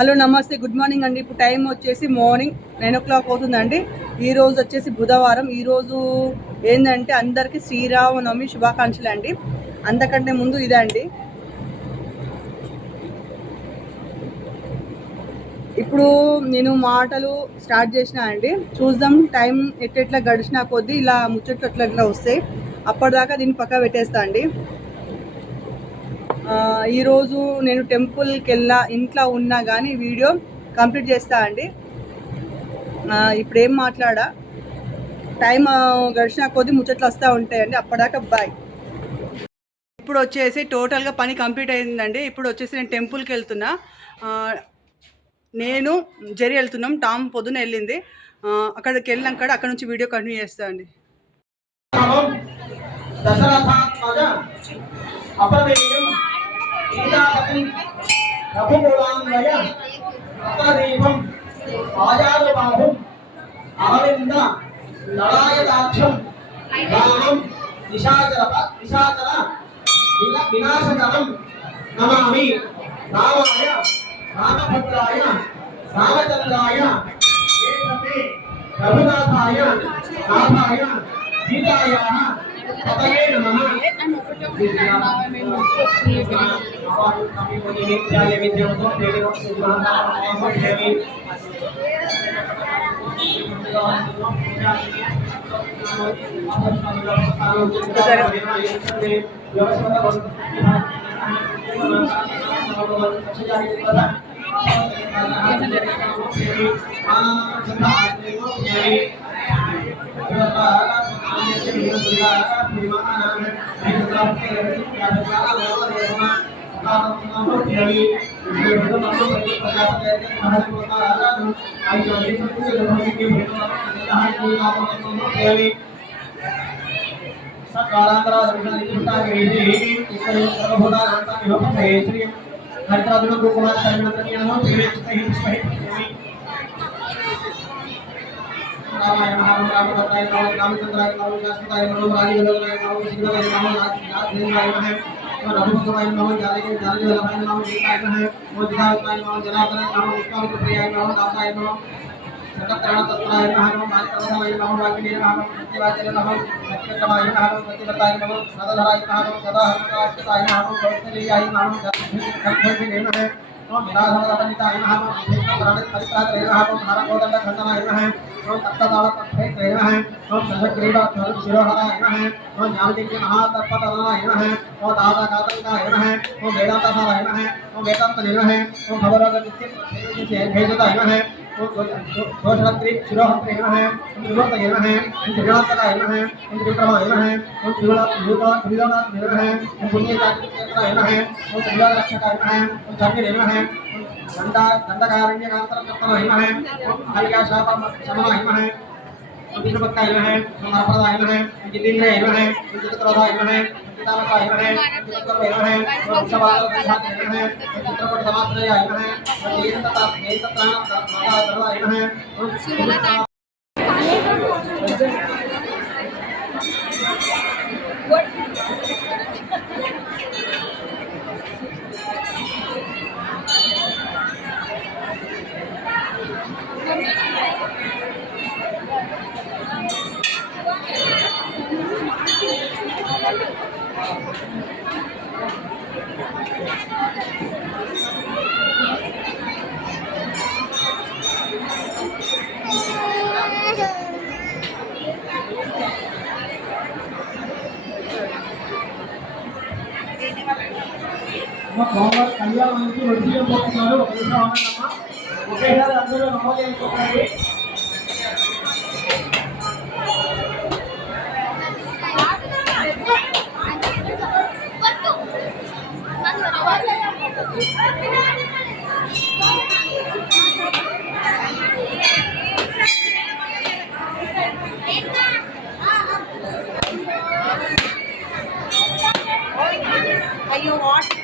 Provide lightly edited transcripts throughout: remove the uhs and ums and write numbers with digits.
Hello నమస్తే, good morning అండి. ఇప్పుడు టైం వచ్చేసి మార్నింగ్ 9 o'clock అవుతుందండి. ఈరోజు వచ్చేసి బుధవారం. ఈరోజు ఏంటంటే అందరికీ శ్రీరామనవమి శుభాకాంక్షలు అండి. అంతకంటే ముందు ఇదే అండి, ఇప్పుడు నేను మాటలు స్టార్ట్ చేసిన అండి. చూద్దాం టైం ఎట్లా గడిచినా కొద్దీ ఇలా ముచ్చట్లు ఎట్లా వస్తాయి. అప్పటిదాకా దీన్ని పక్క పెట్టేస్తా అండి. ఈరోజు నేను టెంపుల్కి వెళ్ళా, ఇంట్లో ఉన్నా కానీ వీడియో కంప్లీట్ చేస్తా అండి. ఇప్పుడు ఏం మాట్లాడా, టైం గడిచిన కొద్ది ముచ్చట్లు వస్తూ ఉంటాయండి. అప్పటిదాకా బాయ్. ఇప్పుడు వచ్చేసి టోటల్గా పని కంప్లీట్ అయిందండి. ఇప్పుడు వచ్చేసి నేను టెంపుల్కి వెళ్తున్నా. నేను జరి వెళ్తున్నాం. టామ్ పొద్దున వెళ్ళింది. అక్కడికి వెళ్ళినాక అక్కడ నుంచి వీడియో కంటిన్యూ చేస్తా అండి. అరవింద నళాయదాక్షం రామం నిశాచర వినాశకరం నమామి. రామాయ రామభద్రాయ రామచంద్రాయ రఘునాథాయ నాథాయ సీతాయాః పతయే నమః. రామాయ రామభద్రాయ రామచంద్రాయ శాశ్వతాయ రాజీవలోకాయ రాజేంద్రాయ రఘుభద్రాయ జానకి జానకవల్లభాయ సీతాయ మోదిదాయ జనార్దనాయ విష్ణుప్రియాయ దాసాయ సకత్రాణతత్రాయ మానికవధాయ వాకినే సత్యవాచన సత్యక్రమాయ సత్యవ్రతాయ సదధరాయ సదాహర్షాయ కౌశల్యాయ కర్తవ్యే విరాధమదపండితాయ పరిత్రాత్రయ హరకోదండ ఖండనాయ తప్తతాళపత్రయ సహగ్రీవ శిరోహరాయ జ్ఞానదివ్య మహాతత్పతనాయ దాదాకాతలికాయ వేదాంతసారాయ వేదాంత నిర్వహ భవరోగ భేజతాయ దోషహత్రి శిరోహత్రి త్రిలోకయ త్రిగణాత్మకాయ త్రివిక్రమాయ త్రిలోనాథ నిర్వహ పుణ్యకాయ త్రిలోకరక్షకాయ ధర్మిర్వహ దండకారణ్యకాంతరకర్తనాయ హరియాశాప विष्णुभक्ताय नमः समर्पदाय नमः जितेन्द्राय नमः चित्रप्रदाय नमः चितामकाय नमः चित्रकर्मय नमः वंशवादरसंघाताय नमः चित्रपट समात्रयाय नमः जयतत्राय नमः సోమవారం కళ్యాణానికి వడ్డీలో పోతున్నారు. ఒక నిమిషం అన్నమ్మా, ఒకేసారి అందరూ నమోదు చేసుకోండి. అయ్యో వాటర్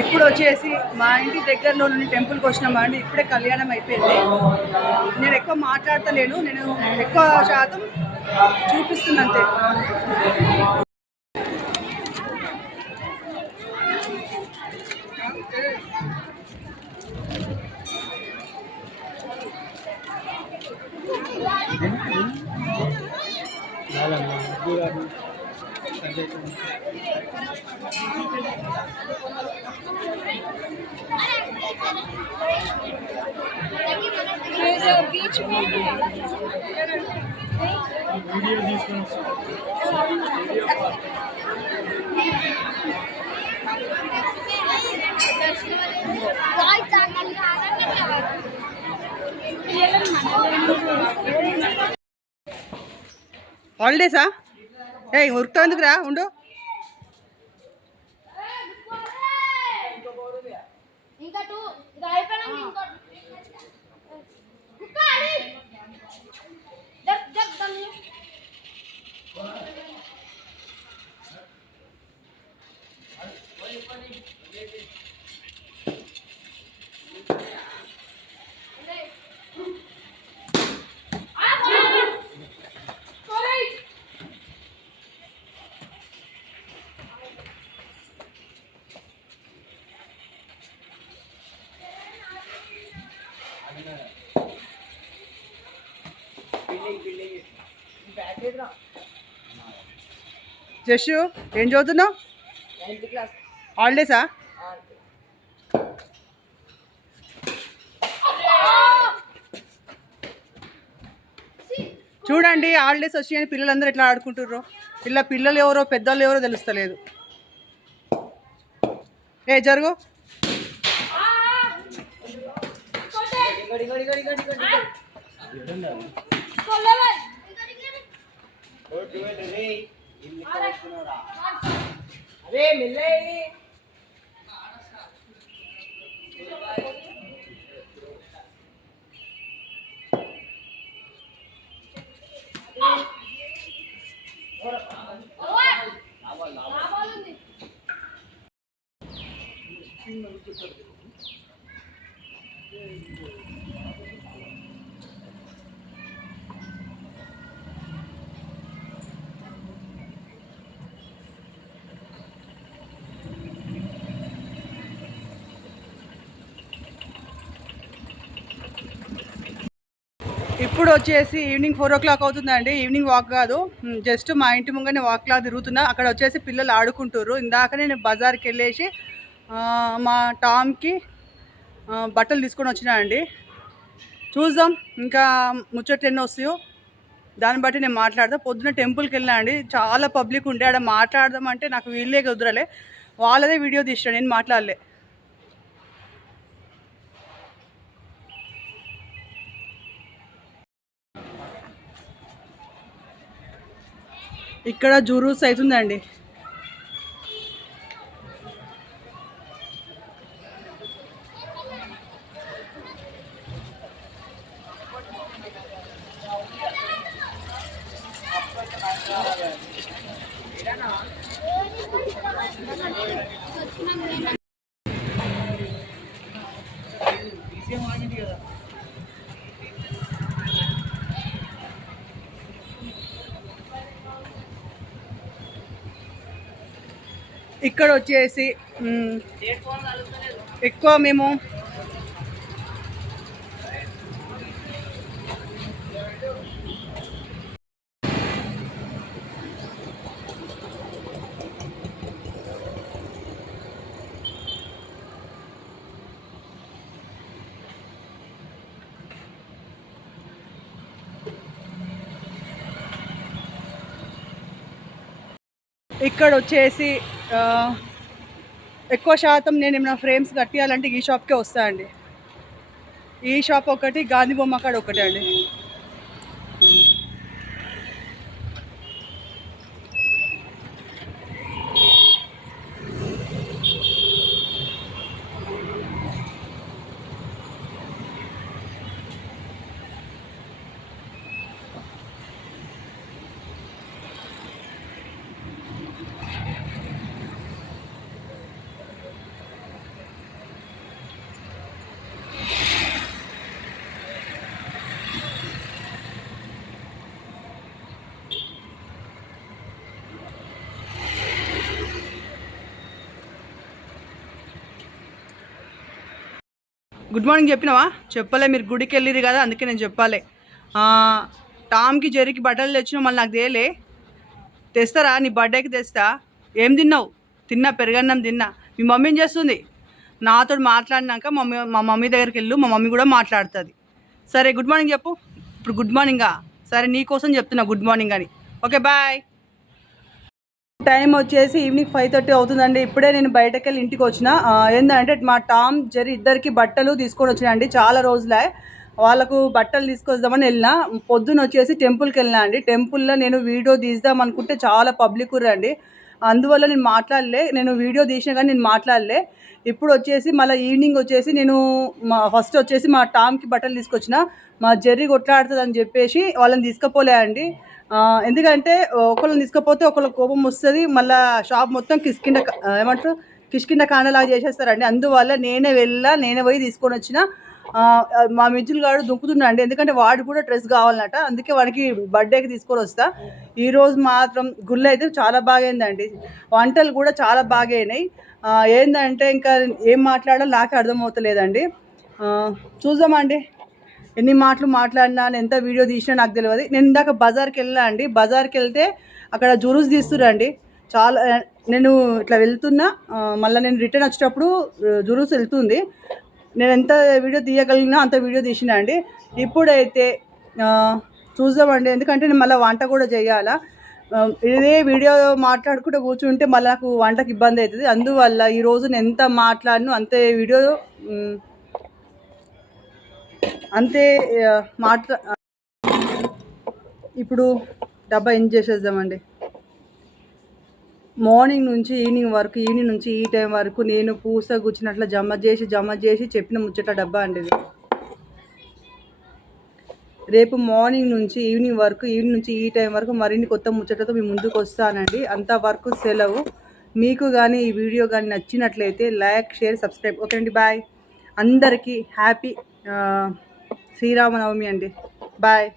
ఇప్పుడు వచ్చేసి మా ఇంటి దగ్గరలో నుండి టెంపుల్కి వచ్చినామా అండి. ఇప్పుడే కళ్యాణం అయిపోయింది. నేను ఎక్కువ మాట్లాడతలేను, నేను ఎక్కువ శాతం చూపిస్తున్నంతే. बीच में वीडियो హాలిడేసా? ఏ ఉరుకుతా ఎందుకురా, ఉండు. జషు ఏం చదువుతున్నావు? హాలిడేసా? చూడండి, హాలిడేస్ వచ్చాయని పిల్లలందరూ ఎట్లా ఆడుకుంటుర్రు. పిల్లలు ఎవరో పెద్దలు ఎవరో తెలుస్తలేదు. ఏ జరుగు. అరే మిల్లే ఇప్పుడు వచ్చేసి ఈవినింగ్ 4 o'clock అవుతుందండి. ఈవినింగ్ వాక్ కాదు, జస్ట్ మా ఇంటి ముంగనే వాక్ లా తిరుగుతున్నా. అక్కడ వచ్చేసి పిల్లలు ఆడుకుంటారు. ఇందాకనే నేను బజార్కి వెళ్ళేసి మా టామ్కి బట్టలు తీసుకొని వచ్చినా అండి. చూద్దాం ఇంకా ముచ్చట్లు ఎన్ని వస్తాయో దాన్ని బట్టి నేను మాట్లాడతా. పొద్దున్న టెంపుల్కి వెళ్ళినా అండి, చాలా పబ్లిక్ ఉండే. ఆడ మాట్లాడదాం అంటే నాకు వీళ్ళే కుదరలే, వాళ్ళదే వీడియో తీసాను, నేను మాట్లాడలే. ఇక్కడ జురూస్ అవుతుందండి. ఇక్కడ వచ్చేసి ఎక్కువ మేము ఇక్కడ వచ్చేసి ఎక్కువ శాతం నేను ఏమైనా ఫ్రేమ్స్ కట్టియాలంటే ఈ షాప్కే వస్తా అండి. ఈ షాప్ ఒకటి, గాంధీ బొమ్మ కాడ ఒకటి అండి. గుడ్ మార్నింగ్ చెప్పినావా? చెప్పలే, మీరు గుడికి వెళ్ళిరు కదా, అందుకే నేను చెప్పాలి. టామ్కి జెర్రీకి బట్టలు తెచ్చినావు, మళ్ళీ నాకు తేలే. తెస్తారా? నీ బర్త్డేకి తెస్తా. ఏం తిన్నావు? తిన్నా, పెరుగన్నం తిన్నా. మీ మమ్మీ ఏం చేస్తుంది? నాతో మాట్లాడినాక మా మమ్మీ దగ్గరికి వెళ్ళు, మా మమ్మీ కూడా మాట్లాడుతుంది. సరే, గుడ్ మార్నింగ్ చెప్పు. ఇప్పుడు గుడ్ మార్నింగా? సరే, నీ కోసం చెప్తున్నా గుడ్ మార్నింగ్ అని. Okay, bye. టైం వచ్చేసి ఈవినింగ్ 5:30 అవుతుందండి. ఇప్పుడే నేను బయటకు వెళ్ళి ఇంటికి వచ్చిన. ఏంటంటే మా టామ్ జెర్రీ ఇద్దరికి బట్టలు తీసుకొని వచ్చినాయండి. చాలా రోజులే వాళ్ళకు బట్టలు తీసుకొద్దామని వెళ్ళిన. పొద్దున వచ్చేసి టెంపుల్కి వెళ్ళినా అండి. టెంపుల్లో నేను వీడియో తీద్దాం అనుకుంటే చాలా పబ్లిక్ రండి, అందువల్ల నేను మాట్లాడలే. నేను వీడియో తీసినా కానీ నేను మాట్లాడలే. ఇప్పుడు వచ్చేసి మళ్ళీ ఈవినింగ్ వచ్చేసి నేను ఫస్ట్ వచ్చేసి మా టామ్కి బట్టలు తీసుకొచ్చిన. మా జెర్రీ కొట్లాడుతుంది అని చెప్పేసి వాళ్ళని తీసుకుపోలే అండి. ఎందుకంటే ఒకళ్ళని తీసుకపోతే ఒకళ్ళ కోపం వస్తుంది, మళ్ళీ షాప్ మొత్తం ఏమంటారు కిష్కింద కాండలాగా చేసేస్తారండి. అందువల్ల నేనే పోయి తీసుకొని వచ్చిన. మా మిజులు గాడు దుంకుతున్నా అండి, ఎందుకంటే వాడు కూడా డ్రెస్ కావాలన్నట, అందుకే వాడికి బర్త్డేకి తీసుకొని వస్తా. ఈరోజు మాత్రం గుళ్ళు అయితే చాలా బాగా అయిందండి, వంటలు కూడా చాలా బాగా అయినాయి. ఏంటంటే ఇంకా ఏం మాట్లాడాలో నాకే అర్థమవుతలేదండి. చూద్దామండి, ఎన్ని మాటలు మాట్లాడినా, ఎంత వీడియో తీసినా నాకు తెలియదు. నేను ఇందాక బజార్కి వెళ్ళా అండి. బజార్కి వెళ్తే అక్కడ జురుస్ తీస్తురండి. చాలా నేను ఇట్లా వెళ్తున్నా, మళ్ళీ నేను రిటర్న్ వచ్చేటప్పుడు జురుస్ వెళ్తుంది. నేను ఎంత వీడియో తీయగలిగినా అంత వీడియో తీసినా అండి. ఇప్పుడైతే చూద్దామండి, ఎందుకంటే నేను మళ్ళీ వంట కూడా చేయాలా. ఇదే వీడియో మాట్లాడుకుంటూ కూర్చుంటే మళ్ళీ నాకు వంటకి ఇబ్బంది అవుతుంది. అందువల్ల ఈరోజు నేను ఎంత మాట్లాడినో అంతే వీడియో అంతే ఇప్పుడు డబ్బా ఎండ్ చేసేద్దామండి. మార్నింగ్ నుంచి ఈవినింగ్ వరకు, ఈవినింగ్ నుంచి ఈ టైం వరకు నేను పూస కూర్చున్నట్లు జమ చేసి చెప్పిన ముచ్చట డబ్బా అండి ఇది. రేపు మార్నింగ్ నుంచి ఈవినింగ్ వరకు, ఈవినింగ్ నుంచి ఈ టైం వరకు మరిన్ని కొత్త ముచ్చటతో మీ ముందుకు వస్తానండి. అంతవరకు సెలవు. మీకు కానీ ఈ వీడియో కానీ నచ్చినట్లయితే లైక్, షేర్, సబ్స్క్రైబ్. ఓకే అండి, బాయ్. అందరికీ హ్యాపీ శ్రీరామనవమి అండి. బాయ్.